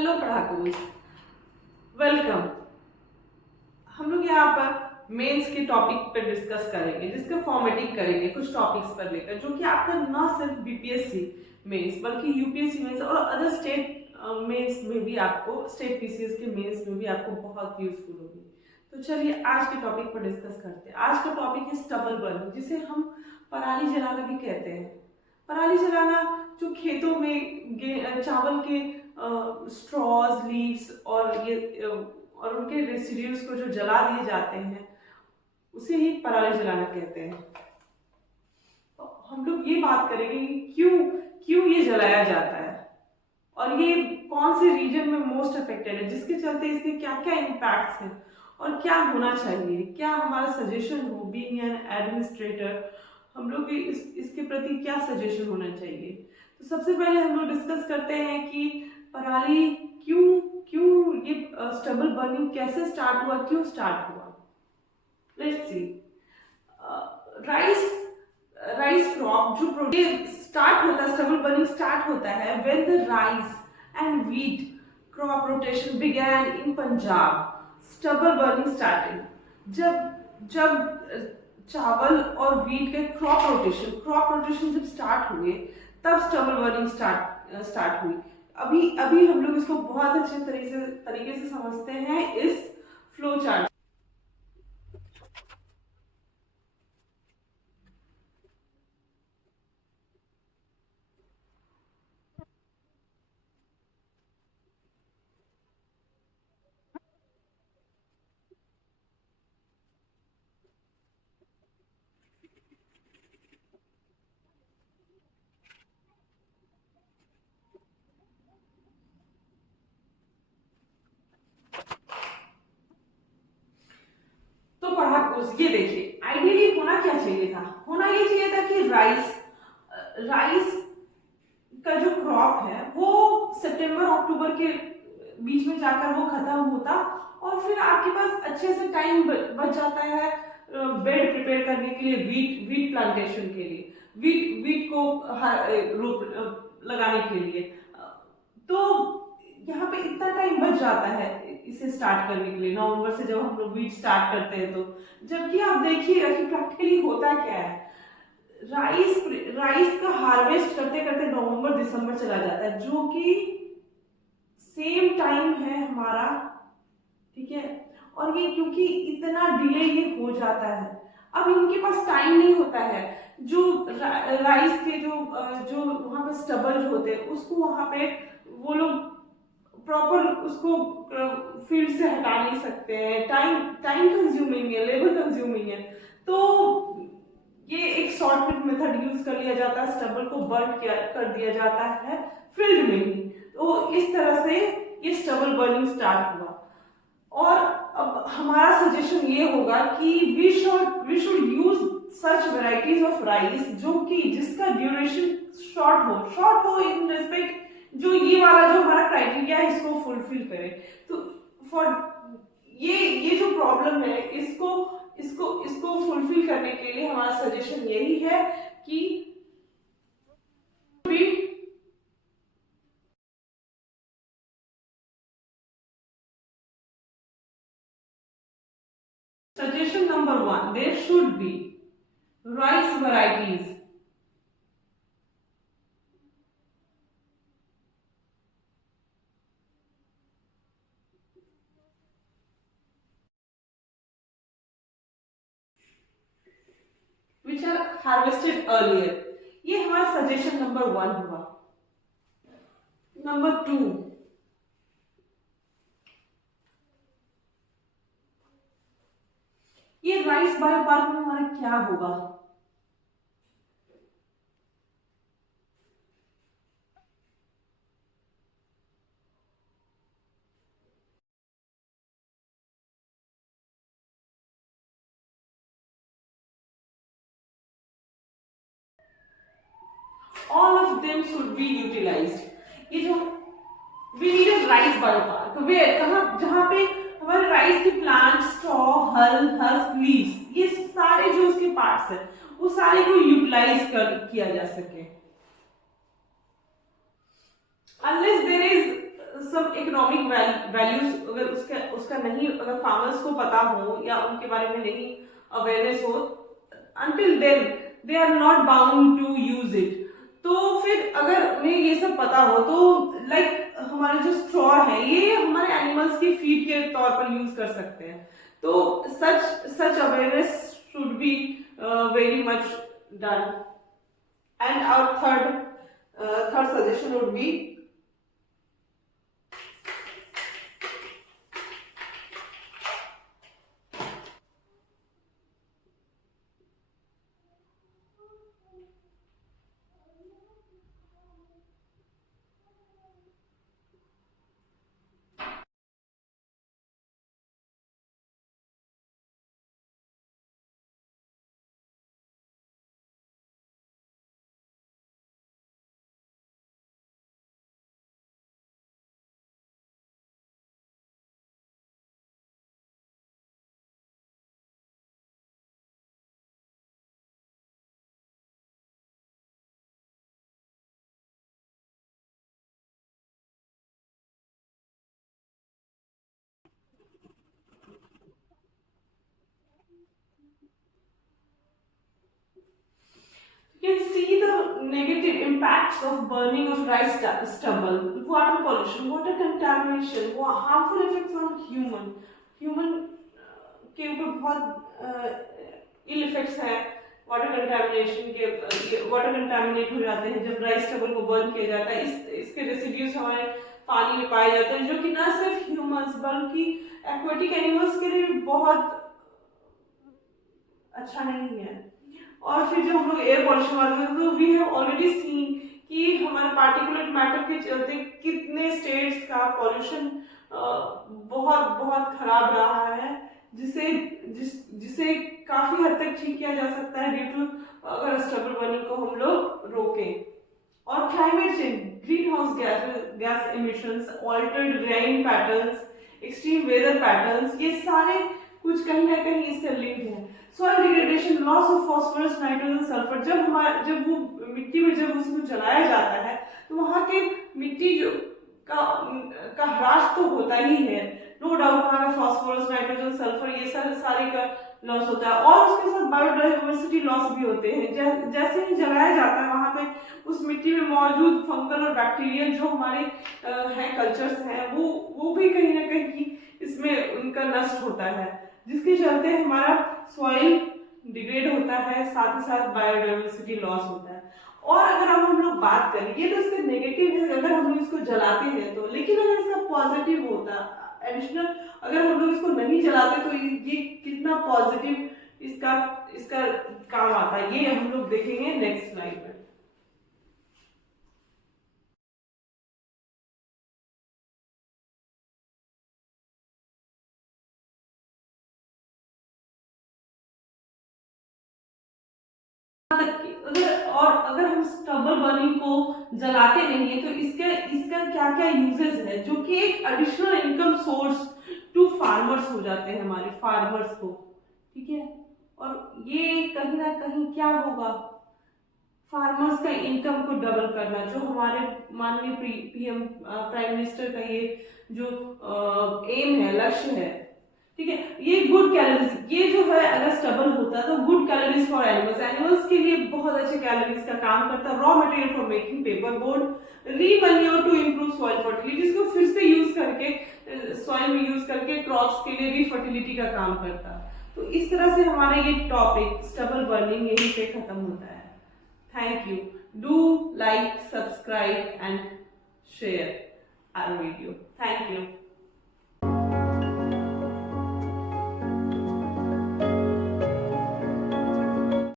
Hello पढ़ाकूज, welcome. हम लोग यहाँ पर मेंस के टॉपिक पर डिस्कस करेंगे, जिसका फॉर्मेटिंग करेंगे कुछ टॉपिक्स पर लेकर, जो कि आपका न सिर्फ बीपीएससी मेंस बल्कि यूपीएससी मेंस और अदर स्टेट मेंस में भी आपको, स्टेट पीसीएस के मेंस में भी आपको बहुत यूजफुल होगी। तो चलिए आज के टॉपिक पर डिस्कस करते हैं। आज का टॉपिक है स्टबल बर्निंग, जिसे हम पराली जलाना भी कहते हैं। पराली जलाना जो खेतों में चावल के स्ट्रॉज, लीव्स और उनके रेसिड्यूज को जो जला दिए जाते हैं, उसे ही पराली जलाना कहते हैं। तो हम लोग ये बात करेंगे कि क्यों क्यों ये जलाया जाता है और ये कौन से रीजन में मोस्ट अफेक्टेड है, जिसके चलते इसके क्या क्या इम्पैक्ट्स हैं और क्या होना चाहिए, क्या हमारा सजेशन हो बीइंग एन एडमिनिस्ट्रेटर, हम लोग इसके प्रति क्या सजेशन होना चाहिए। तो सबसे पहले हम लोग डिस्कस करते हैं कि पराली क्यों क्यों ये स्टबल बर्निंग कैसे स्टार्ट हुआ, क्यों स्टार्ट हुआ। Let's see. राइस क्रॉप जो स्टार्ट होता है, स्टबल बर्निंग स्टार्ट होता है when the rice and wheat crop rotation began in Punjab. Stubble burning started जब चावल और व्हीट के क्रॉप रोटेशन जब स्टार्ट हुए, तब स्टबल बर्निंग स्टार्ट हुई। अभी हम लोग इसको बहुत अच्छे तरीके से समझते हैं इस फ्लो चार्ट। तो पढ़ाकूज, ये देखिए, आइडियली होना क्या चाहिए था, होना ये चाहिए था कि राइस का जो क्रॉप है वो सितंबर अक्टूबर के बीच में जाकर वो खत्म होता और फिर आपके पास अच्छे से टाइम बच जाता है बेड प्रिपेयर करने के लिए, वीट प्लांटेशन के लिए, वीट को लगाने के लिए। तो यहाँ पे इतना टाइम बच जाता है इसे स्टार्ट करने के लिए, नवंबर से जब हम लोग वीट स्टार्ट करते हैं। तो जबकि आप देखिएगा कि प्रैक्टिकली होता क्या है, राइस का हार्वेस्ट करते करते नवंबर दिसंबर चला जाता है, जो कि सेम टाइम है हमारा, ठीक है। और ये क्योंकि इतना डिले ये हो जाता है, अब इनके पास टाइम नहीं होता है जो राइस के जो वहां पे स्टबल होते हैं उसको वहां पे वो लोग प्रॉपर उसको फील्ड से हटा नहीं सकते हैं, टाइम कंज्यूमिंग है, लेबर कंज्यूमिंग है। तो ये एक शॉर्टकट मेथड यूज कर लिया जाता है, स्टबल को बर्न कर दिया जाता है फील्ड में ही। तो इस तरह से ये स्टबल बर्निंग स्टार्ट हुआ। और अब हमारा सजेशन ये होगा कि we should use such varieties of rice जो कि जिसका ड्यूरेशन शॉर्ट हो इन रिस्पेक्ट, जो ये वाला जो हमारा क्राइटेरिया है इसको फुलफिल करे। तो फॉर ये जो प्रॉब्लम है इसको इसको इसको फुलफिल करने के लिए हमारा सजेशन यही है कि suggestion number 1, there should be rice varieties which are harvested earlier। ये हमारा सजेशन नंबर 1 हुआ। नंबर 2, ये राइस बायो पार्क में हमारा क्या होगा। All of them should be utilized। ये जो we need a rice biopark where कहाँ, जहाँ पे हमारे राइस के प्लांट, स्ट्रॉ, हल, हस्क, लीव्स, ये सारे जो उसके पार्ट्स है वो सारे को यूटिलाइज किया जा सके। Unless there is some सब इकोनॉमिक वैल्यूज अगर उसका नहीं, अगर फार्मर्स को पता हो या उनके बारे में नहीं अवेयरनेस हो, until then they are not bound to use it। तो फिर अगर उन्हें ये सब पता हो तो लाइक हमारे जो स्ट्रॉ है ये हमारे एनिमल्स की फीड के तौर पर यूज कर सकते हैं। तो such awareness should be very much done. And our third suggestion would be you can see the negative impacts of burning of rice stubble, water pollution, water contamination, harmful effects on human के ऊपर बहुत इल effects हैं। Water contamination के, water contaminate हो जाते हैं जब rice stubble को बर्न किया जाता है। इसके रेसिड्यूज हमारे पानी में पाए जाते हैं, जो कि न सिर्फ ह्यूमंस बल्कि एक्वेटिक एनिमल्स के लिए बहुत अच्छा नहीं है। और फिर जब हम लोग एयर पॉल्यूशन बात करते हैं तो वी हैव ऑलरेडी सीन कि हमारे पार्टिकुलेट मैटर के चलते कितने स्टेट्स का पॉल्यूशन बहुत बहुत खराब रहा है, जिसे काफी हद तक ठीक किया जा सकता है ड्यू टू अगर स्टबल बर्निंग को हम लोग रोकें। और climate change, green house gas emissions, altered rain patterns, extreme weather patterns, ये सारे कुछ कहीं ना कहीं इससे लिंक्ड है। Soil degradation, loss of phosphorus, nitrogen, sulphur, जब वो मिट्टी में जब उसको जलाया जाता है तो वहाँ के मिट्टी जो का ह्रास तो होता ही है, नो डाउट वहाँ का फास्फोरस, नाइट्रोजन, सल्फर, ये सारे का लॉस होता है। और उसके साथ बायोडाइवर्सिटी लॉस भी होते हैं। जैसे ही जलाया जाता है वहाँ पे उस मिट्टी में मौजूद फंगल और बैक्टीरियल जो हमारे हैं कल्चर्स हैं, वो भी कहीं ना कहीं इसमें उनका नष्ट होता है, जिसके चलते हमारा सॉइल डिग्रेड होता है, साथ ही साथ बायोडाइवर्सिटी लॉस होता है। और अगर हम लोग बात करें, ये तो इसके नेगेटिव है अगर हम लोग इसको जलाते हैं तो, लेकिन अगर इसका पॉजिटिव होता एडिशनल, अगर हम लोग इसको नहीं जलाते तो ये कितना पॉजिटिव इसका काम आता है, ये हम लोग देखेंगे नेक्स्ट स्लाइड में। अगर हम स्टबल बर्निंग को जलाते नहीं है तो इसका क्या क्या यूजेस है, जो कि एक additional income source to farmers हो जाते हैं हमारे फार्मर्स को, ठीक है। और ये कहीं ना कहीं क्या होगा, फार्मर्स का इनकम को डबल करना, जो हमारे माननीय पीएम प्राइम मिनिस्टर का ये जो एम है, लक्ष्य है, ठीक है। ये गुड कैलोरीज, ये जो है अगर स्टबल होता है तो गुड कैलोरीज फॉर एनिमल्स के लिए बहुत अच्छे कैलोरीज का काम करता है। Raw material for making paper board, remanure to improve soil fertility, जिसको फिर से यूज करके सॉइल में यूज करके क्रॉप्स के लिए रीफर्टिलिटी का काम करता है। तो इस तरह से हमारा ये टॉपिक स्टबल बर्निंग यहीं पे खत्म होता है। Thank you. Do like,